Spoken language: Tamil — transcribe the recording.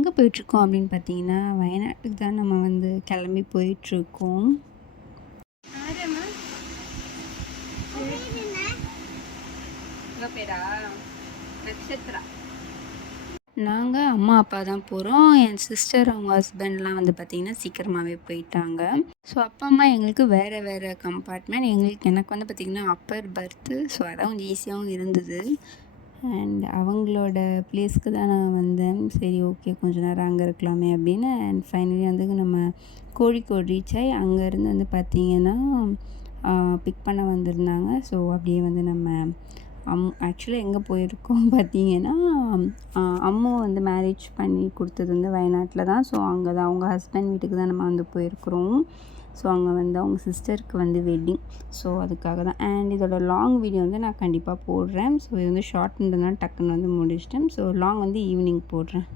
எங்கே போயிட்டுருக்கோம் அப்படின்னு பார்த்தீங்கன்னா, வயநாட்டுக்கு தான் நம்ம வந்து கிளம்பி போயிட்டுருக்கோம். பேரா நட்சத்திரா. நாங்கள் அம்மா அப்பா தான் போகிறோம். என் சிஸ்டர் அவங்க ஹஸ்பண்ட்லாம் வந்து பார்த்திங்கன்னா சீக்கிரமாகவே போயிட்டாங்க. ஸோ அப்பா அம்மா எங்களுக்கு வேறு வேறு கம்பார்ட்மெண்ட். எனக்கு வந்து பார்த்திங்கன்னா அப்பர் பர்த்து. ஸோ அதான் கொஞ்சம் ஈஸியாகவும் இருந்தது. அண்ட் அவங்களோட ப்ளேஸ்க்கு தான் நான் வந்தேன். சரி ஓகே கொஞ்ச நேரம் அங்கே இருக்கலாமே அப்படின்னு. அண்ட் ஃபைனலி வந்து நம்ம கோழிக்கோடு ரீச் ஆகி அங்கேருந்து வந்து பார்த்திங்கன்னா பிக் பண்ண வந்திருந்தாங்க. ஸோ அப்படியே வந்து நம்ம ஆக்சுவலாக எங்கே போயிருக்கோம் பார்த்தீங்கன்னா, அம்மு வந்து மேரேஜ் பண்ணி கொடுத்தது வந்து வயநாட்டில் தான். ஸோ அங்கே தான் அவங்க ஹஸ்பண்ட் வீட்டுக்கு தான் நம்ம வந்து போயிருக்கிறோம். ஸோ அங்கே வந்து அவங்க சிஸ்டருக்கு வந்து வெட்டிங். ஸோ அதுக்காக தான். அண்ட் இதோட லாங் வீடியோ வந்து நான் கண்டிப்பாக போடுறேன். ஸோ இது வந்து ஷார்ட்ன்றதுனால டக்குன்னு வந்து முடிச்சிட்டேன். ஸோ லாங் வந்து ஈவினிங் போடுறேன்.